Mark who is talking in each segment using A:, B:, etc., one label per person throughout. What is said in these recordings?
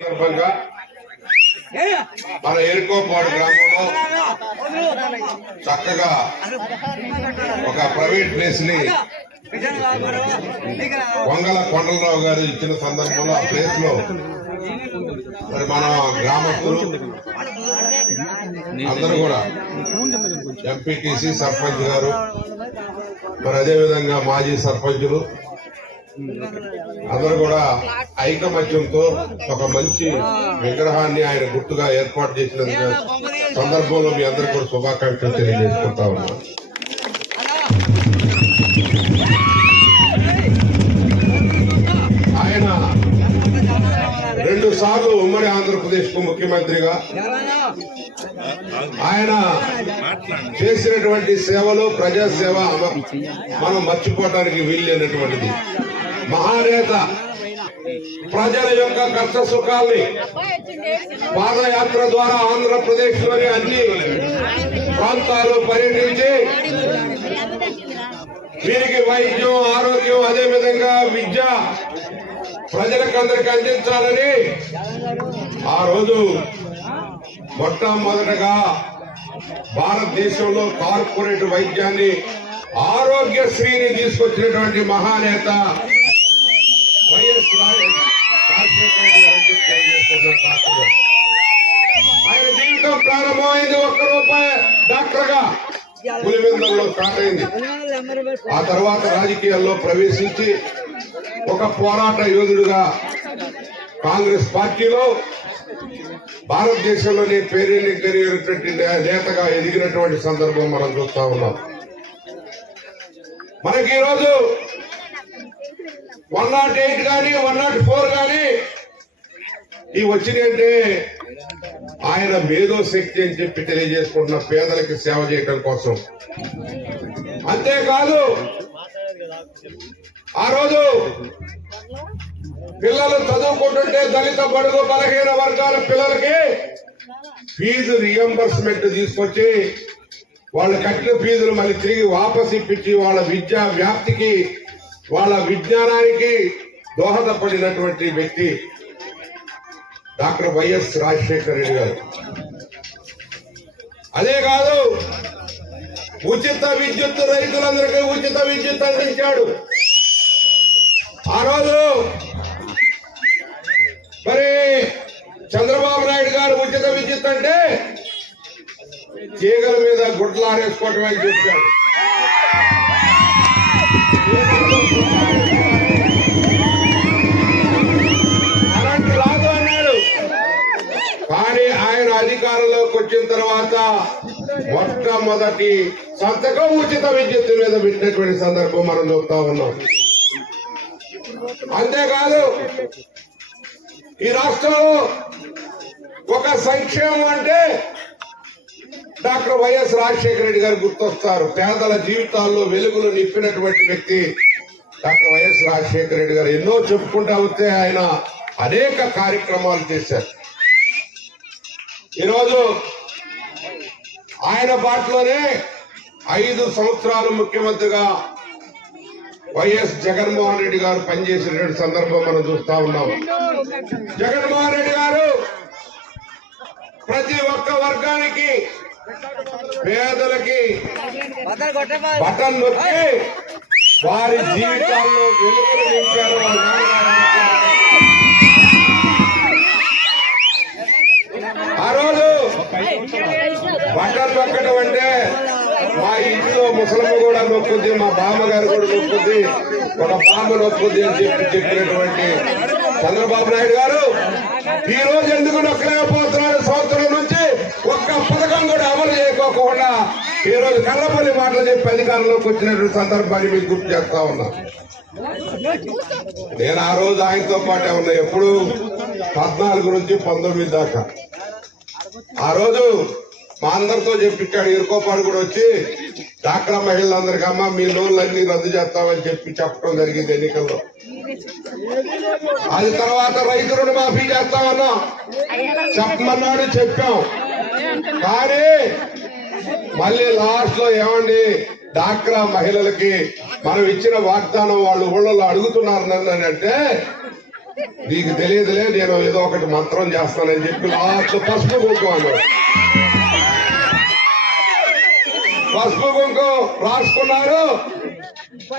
A: సందర్భంగా మన ఎరుకోపాడు గ్రామంలో చక్కగా ఒక ప్రైవేట్ ప్లేస్ని వంగల కొండలరావు గారు ఇచ్చిన సందర్భంలో ఆ ప్లేస్లో మరి మన గ్రామస్తులు అందరూ కూడా ఎంపీటీసీ సర్పంచ్ గారు మరి అదే విధంగా మాజీ సర్పంచులు అందరూ కూడా ఐకమత్యంతో ఒక మంచి విగ్రహాన్ని ఆయన గుర్తుగా ఏర్పాటు చేసిన సందర్భంలో మీ అందరికీ కూడా శుభాకాంక్షలు తెలియజేసుకుంటా ఉన్నాం ఆయన రెండు సార్లు ఉమ్మడి ఆంధ్రప్రదేశ్కు ముఖ్యమంత్రిగా. ఆయన చేసినటువంటి సేవలు ప్రజాసేవ అమ- మనం మర్చిపోవడానికి వీల్లేనటువంటిది. మహానేత ప్రజల యొక్క కష్ట సుఖాల్ని పాదయాత్ర ద్వారా ఆంధ్రప్రదేశ్లోని అన్ని ప్రాంతాలు పర్యటించి వీరికి వైద్యం ఆరోగ్యం అదే విధంగా విద్య ప్రజలకు అందరికి అందించాలని ఆ రోజు మొట్టమొదటగా భారతదేశంలో కార్పొరేట్ వైద్యాన్ని ఆరోగ్యశ్రీని తీసుకొచ్చినటువంటి మహానేత వైఎస్ రాజశేఖర రెడ్డి ఆయన జీవితం ప్రారంభమైంది ఒక్క రూపాయి డాక్టర్గా స్టార్ట్ అయింది. ఆ తర్వాత రాజకీయాల్లో ప్రవేశించి ఒక పోరాట యోధుడుగా కాంగ్రెస్ పార్టీలో భారతదేశంలోనే పేరెన్ని కలిగినటువంటి నేతగా ఎదిగినటువంటి సందర్భం మనం చూస్తా ఉన్నాం. మనకి ఈరోజు వన్ నాట్ ఎయిట్ కానీ వన్ నాట్ ఫోర్ కానీ ఇవి వచ్చినాయంటే ఆయన మేధో శక్తి అని చెప్పి తెలియజేసుకుంటున్న పేదలకి సేవ చేయటం కోసం. అంతేకాదు ఆ రోజు పిల్లలు చదువుకుంటుంటే దళిత బడుగు బలహీన వర్గాల పిల్లలకి ఫీజు రియంబర్స్మెంట్ తీసుకొచ్చి వాళ్ళు కట్టిన ఫీజులు మళ్ళీ తిరిగి వాపస్ ఇప్పించి వాళ్ళ విద్యా వ్యాప్తికి వాళ్ళ విజ్ఞానానికి దోహదపడినటువంటి వ్యక్తి డాక్టర్ వైఎస్ రాజశేఖర రెడ్డి గారు. అదే కాదు ఉచిత విద్యుత్ రైతులందరికీ ఉచిత విద్యుత్ అందించాడు. ఆ రోజు మరి చంద్రబాబు నాయుడు గారు ఉచిత విద్యుత్ అంటే తీగల మీద గుడ్లు ఆరేసుకోవటం అని చెప్పాడు. అధికారంలోకి వచ్చిన తర్వాత మొట్టమొదటి సంతకం ఉచిత విద్యుత్ మీద పెట్టినటువంటి సందర్భం మనం చూస్తా ఉన్నాం. అంతేకాదు ఈ రాష్ట్రంలో ఒక సంక్షేమం అంటే డాక్టర్ వైఎస్ రాజశేఖర రెడ్డి గారు గుర్తొస్తారు. పేదల జీవితాల్లో వెలుగులు నిప్పినటువంటి వ్యక్తి డాక్టర్ వైఎస్ రాజశేఖర రెడ్డి గారు. ఎన్నో చెప్పుకుంటా వస్తే ఆయన అనేక కార్యక్రమాలు చేశారు. ఈరోజు ఆయన బాటలోనే ఐదు సంవత్సరాలు ముఖ్యమంత్రిగా వైఎస్ జగన్మోహన్ రెడ్డి గారు పనిచేసినటువంటి సందర్భం మనం చూస్తా ఉన్నాం. జగన్మోహన్ రెడ్డి గారు ప్రతి ఒక్క వర్గానికి పేదలకి బటన్ నొక్కి వారి జీవితాల్లో వెలుగులు నింపారు రోజు బటన్ నొక్కడం అంటే మా ఇంట్లో ముసలమ్మ కూడా నొక్కుద్ది మా బామ్మగారు కూడా నొక్కుద్ది ఒక బామ్మ నొక్కుద్ది అని చెప్పి చెప్పినటువంటి చంద్రబాబు నాయుడు గారు. ఈ రోజు ఎందుకు నొక్కలేకపోతున్నారు? సంవత్సరం నుంచి ఒక్క పథకం కూడా అమలు చేయకోకుండా ఈ రోజు కర్రపల్లి మాటలు చెప్పి అధికారంలోకి వచ్చినటువంటి సందర్భాన్ని మీకు గుర్తు చేస్తా ఉన్నా. నేను ఆ రోజు ఆయనతో పాటే ఉన్నా. ఎప్పుడు? పద్నాలుగు నుంచి పంతొమ్మిది దాకా. ఆ రోజు మా అందరితో చెప్పించాడు ఇరుకోపాడు కూడా వచ్చి డాక్రా మహిళలందరికీ అమ్మ మీ లోన్లన్నీ రద్దు చేస్తామని చెప్పి చెప్పడం జరిగింది ఎన్నికల్లో. అది తర్వాత రైతు రుణమాఫీ చేస్తామన్నా చెప్పమన్నాడు చెప్పాం. కానీ మళ్ళీ లాస్ట్లో ఏమండి డాక్రా మహిళలకి మనం ఇచ్చిన వాగ్దానం వాళ్ళు ఊళ్ళో అడుగుతున్నారు నన్ను అని అంటే నీకు తెలియదులే నేను ఏదో ఒకటి మంత్రం చేస్తానని చెప్పి లాస్ట్ పసుపు కుంకుమ అన్నాడు. పసుపు కుంకుమ రాసుకున్నారు.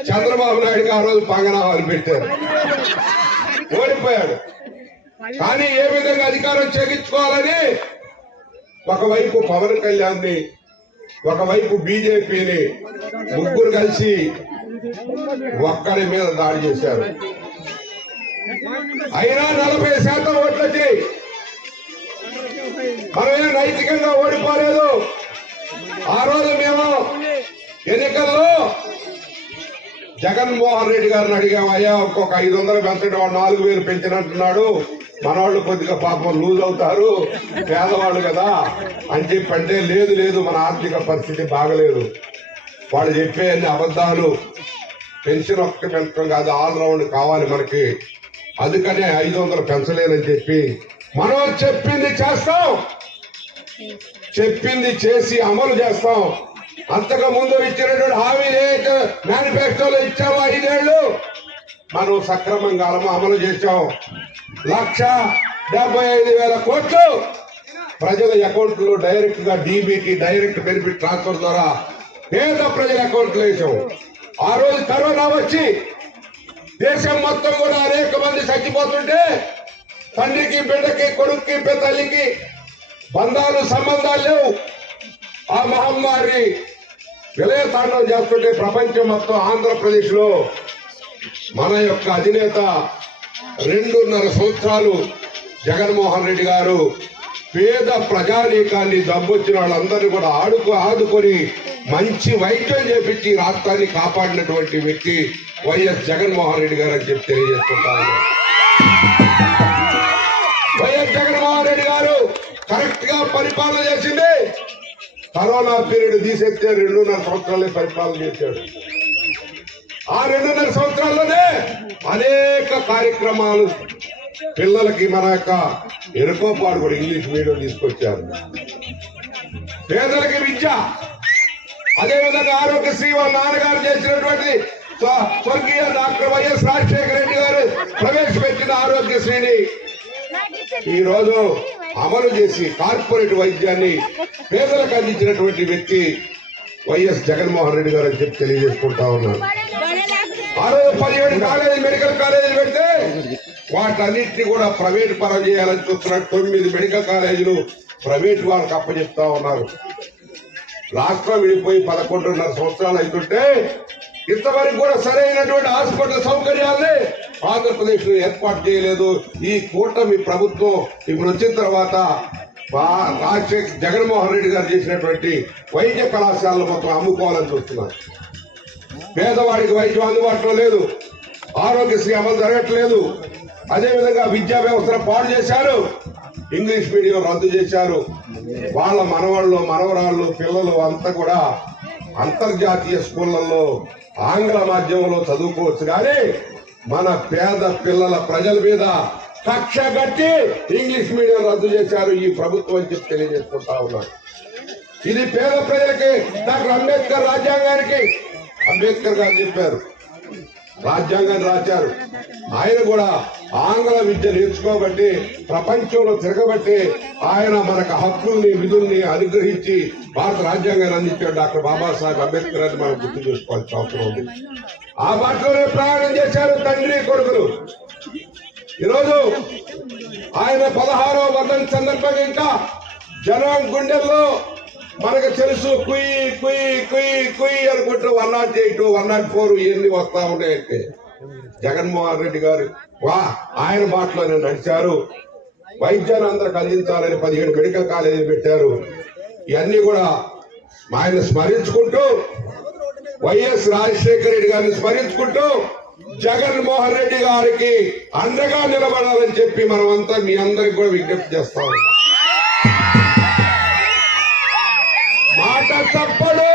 A: చంద్రబాబు నాయుడుకి ఆ రోజు పంగనామాలు పెట్టారు. ఓడిపోయాడు. కానీ ఏ విధంగా అధికారం చేయించుకోవాలని ఒకవైపు పవన్ కళ్యాణ్ని ఒకవైపు బీజేపీని ముగ్గురు కలిసి ఒక్కడి మీద దాడి చేశారు. అయినా నలభై శాతం ఓట్లు మనమే నైతికంగా ఓడిపోలేదు. ఆ రోజు మేము ఎన్నికల్లో జగన్మోహన్ రెడ్డి గారిని అడిగాం అయ్యా ఒక్కొక్క ఐదు వందలు పెంచడం వాడు నాలుగు వేలు పెంచినట్టున్నాడు. మనవాళ్ళు కొద్దిగా పాపం లూజ్ అవుతారు పేదవాళ్ళు కదా అని చెప్పి అంటే లేదు లేదు మన ఆర్థిక పరిస్థితి బాగలేదు. వాళ్ళు చెప్పే అన్ని అబద్ధాలు. పెన్షన్ ఒక్క పెంచడం కాదు ఆల్ రౌండ్ కావాలి మనకి. అందుకనే ఐదు వందలు పెంచలేనని చెప్పి మనం చెప్పింది చేస్తాం. చెప్పింది చేసి అమలు చేస్తాం. అంతకు ముందు ఇచ్చినటువంటి హామీ ఏదైతే మేనిఫెస్టోలో ఇచ్చామో ఐదేళ్ళు మనం సక్రమంగా అమలు- చేశాం. లక్ష డెబ్బై ఐదు వేల కోట్లు ప్రజల అకౌంట్లో డైరెక్ట్గా డీబీకి డైరెక్ట్ బెనిఫిట్ ట్రాన్స్ఫర్ ద్వారా పేద ప్రజల అకౌంట్లో వేసాం. ఆ రోజు కరోనా వచ్చి దేశం మొత్తం కూడా అనేక మంది చచ్చిపోతుంటే తండ్రికి బిడ్డకి కొడుక్కి తల్లికి బంధాలు సంబంధాలు లేవు. ఆ మహమ్మారి విలయతాండం చేస్తుంటే ప్రపంచం మొత్తం ఆంధ్రప్రదేశ్లో మన యొక్క అధినేత రెండున్నర సంవత్సరాలు జగన్మోహన్ రెడ్డి గారు పేద ప్రజానీకాన్ని దబ్బొచ్చిన వాళ్ళందరినీ కూడా ఆడుకు ఆదుకొని మంచి వైద్యం చేపించి రాష్ట్రాన్ని కాపాడినటువంటి వ్యక్తి వైఎస్ జగన్మోహన్ రెడ్డి గారు అని చెప్పి తెలియజేస్తుంటాను వైఎస్ జగన్మోహన్ రెడ్డి గారు కరెక్ట్గా పరిపాలన చేసింది. కరోనా పీరియడ్ తీసేస్తే రెండున్నర సంవత్సరాలే పరిపాలన చేశాడు. ఆ రెండున్నర సంవత్సరాల్లోనే అనేక కార్యక్రమాలు పిల్లలకి మన యొక్క ఎరుకోపాడు కూడా ఇంగ్లీష్ మీడియం తీసుకొచ్చారు. పేదలకి విద్య అదేవిధంగా ఆరోగ్యశ్రీ వాళ్ళ నాన్నగారు చేసినటువంటి స్వర్గీయ డాక్టర్ వైఎస్ రాజశేఖర రెడ్డి గారు ప్రవేశపెట్టిన ఆరోగ్యశ్రీని ఈ రోజు అమలు చేసి కార్పొరేట్ వైద్యాన్ని పేదలకు అందించినటువంటి వ్యక్తి వైఎస్ జగన్మోహన్ రెడ్డి గారు అని చెప్పి తెలియజేసుకుంటా ఉన్నాను. ఆ రోజు పదిహేడు కాలేజీ మెడికల్ కాలేజీలు పెడితే వాటన్నిటిని కూడా ప్రైవేట్ పరం చేయాలని చూస్తున్నారు. తొమ్మిది మెడికల్ కాలేజీలు ప్రైవేట్ వాళ్ళకి అప్పచెప్తా ఉన్నారు. రాష్ట్రం విడిపోయి పదకొండున్నర సంవత్సరాలు అవుతుంటే ఇంతవరకు కూడా సరైనటువంటి హాస్పిటల్ సౌకర్యాల్ని ఆంధ్రప్రదేశ్లో ఏర్పాటు చేయలేదు. ఈ కూటమి ప్రభుత్వం ఇప్పుడు వచ్చిన తర్వాత రాజశేఖర్ జగన్మోహన్ రెడ్డి గారు చేసినటువంటి వైద్య కళాశాలలో మొత్తం అమ్ముకోవాలని చూస్తున్నారు. పేదవాడికి వైద్యం అందుబాటులో లేదు. ఆరోగ్యశ్రీ అమలు జరగట్లేదు. అదేవిధంగా విద్యా వ్యవస్థను పాడు చేశారు. ఇంగ్లీష్ మీడియం రద్దు చేశారు. వాళ్ళ మనవాళ్ళు మనవరాళ్ళు పిల్లలు అంతా కూడా అంతర్జాతీయ స్కూళ్ళల్లో ఆంగ్ల మాధ్యమంలో చదువుకోవచ్చు. కానీ మన పేద పిల్లల ప్రజల మీద కక్ష కట్టి ఇంగ్లీష్ మీడియం రద్దు చేశారు ఈ ప్రభుత్వం అని చెప్పి తెలియజేసుకుంటా ఉన్నారు ఇది పేద ప్రజలకి డాక్టర్ అంబేద్కర్ రాజ్యాంగానికి అంబేద్కర్ గారు చెప్పారు. రాజ్యాంగాన్ని రాశారు. ఆయన కూడా ఆంగ్ల విద్య నేర్చుకోబట్టి ప్రపంచంలో తిరగబట్టి ఆయన మనకు హక్కుల్ని విధుల్ని అనుగ్రహించి భారత రాజ్యాంగాన్ని అందించాడు డాక్టర్ బాబాసాహెబ్ అంబేద్కర్ అని మనం గుర్తు చేసుకోవాల్సిన అవసరం ఉంది. ఆ బాటలోనే ప్రయాణం చేశారు తండ్రి కొడుకులు. ఈరోజు ఆయన పదహారో వర్ధన్ సందర్భంగా ఇంకా జనం గుండెల్లో మనకు తెలుసు కుయ్యి కుయ్ కుయ్ కుయ్ అనుకుంటూ one naught eight one naught four ఇవన్నీ వస్తా ఉన్నాయంటే. జగన్మోహన్ రెడ్డి గారు వా ఆయన బాటలోనే నడిచారు. వైద్యాన్ని అందరికి అందించాలని పదిహేడు మెడికల్ కాలేజీలు పెట్టారు. ఇవన్నీ కూడా ఆయన స్మరించుకుంటూ వైఎస్ రాజశేఖర రెడ్డి గారిని స్మరించుకుంటూ జగన్మోహన్ రెడ్డి గారికి అండగా నిలబడాలని చెప్పి మనమంతా మీ అందరికి కూడా విజ్ఞప్తి చేస్తాం మాట తప్పడు